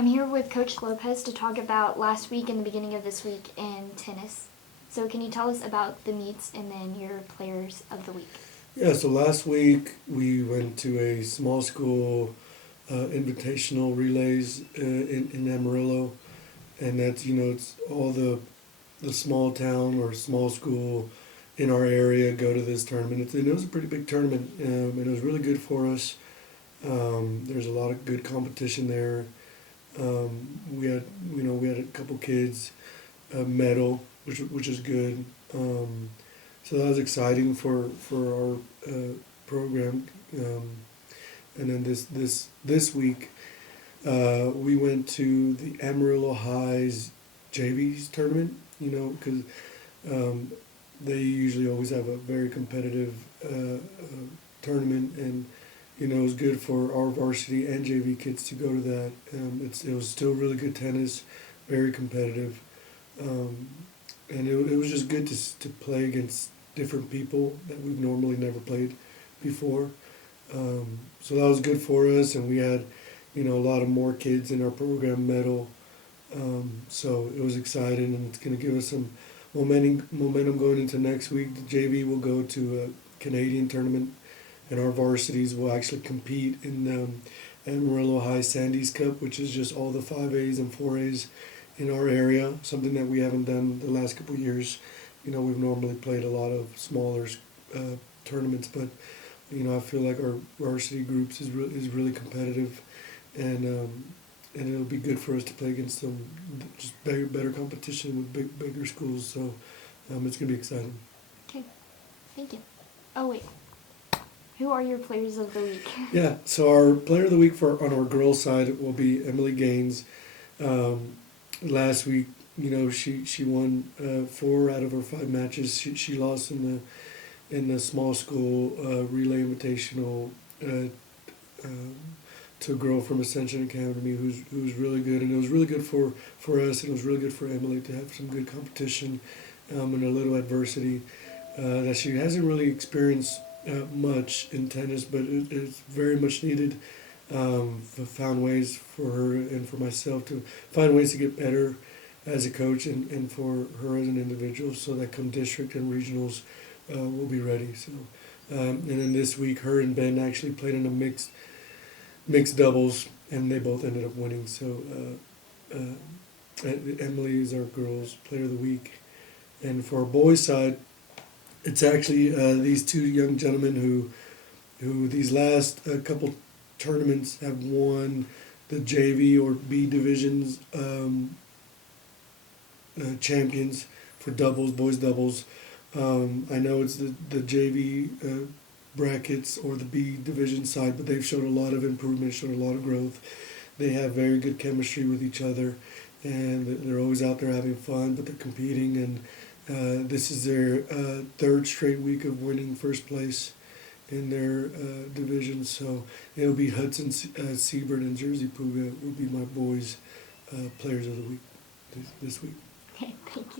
I'm here with Coach Lopez to talk about last week and the beginning of this week in tennis. So can you tell us about the meets and then your players of the week? Yeah, so last week we went to a small school invitational relays in Amarillo, and that's it's all the small town or small school in our area go to this tournament. And it was a pretty big tournament, and it was really good for us. There's a lot of good competition there. We had a couple kids medal, which is good. So that was exciting for our program. And then this week, we went to the Amarillo High's JV's tournament. Because they usually always have a very competitive tournament, and it was good for our varsity and JV kids to go to that. It was still really good tennis, very competitive. And it was just good to play against different people that we've normally never played before. So that was good for us, and we had, a lot of more kids in our program medal. So it was exciting, and it's going to give us some momentum going into next week. The JV will go to a Canadian tournament, and our varsities will actually compete in Amarillo High Sandy's Cup, which is just all the 5As and 4As in our area, something that we haven't done the last couple of years. We've normally played a lot of smaller tournaments, but I feel like our varsity groups is really competitive, and it'll be good for us to play against some just better competition with bigger schools. So it's gonna be exciting. Okay, thank you. Oh wait, who are your players of the week? Yeah, so our player of the week on our girls' side will be Emily Gaines. Last week, she won 4 out of her 5 matches. She lost in the small school relay invitational to a girl from Ascension Academy who's really good, and it was really good for us, and it was really good for Emily to have some good competition and a little adversity that she hasn't really experienced much in tennis, but it's very much needed. Found ways for her and for myself to find ways to get better as a coach, and for her as an individual, so that come district and regionals we'll be ready. So and then this week her and Ben actually played in a mixed doubles, and they both ended up winning. So Emily is our girls player of the week. And for our boys side, it's actually these 2 young gentlemen who these last couple tournaments have won the JV or B divisions champions for doubles, boys doubles. I know it's the JV brackets or the B division side, but they've showed a lot of improvement, showed a lot of growth. They have very good chemistry with each other, and they're always out there having fun, but they're competing, and this is their 3rd straight week of winning first place in their division. So it'll be Hudson Siebert and Jersey Puga will be my boys' players of the week this week. Okay, thank you.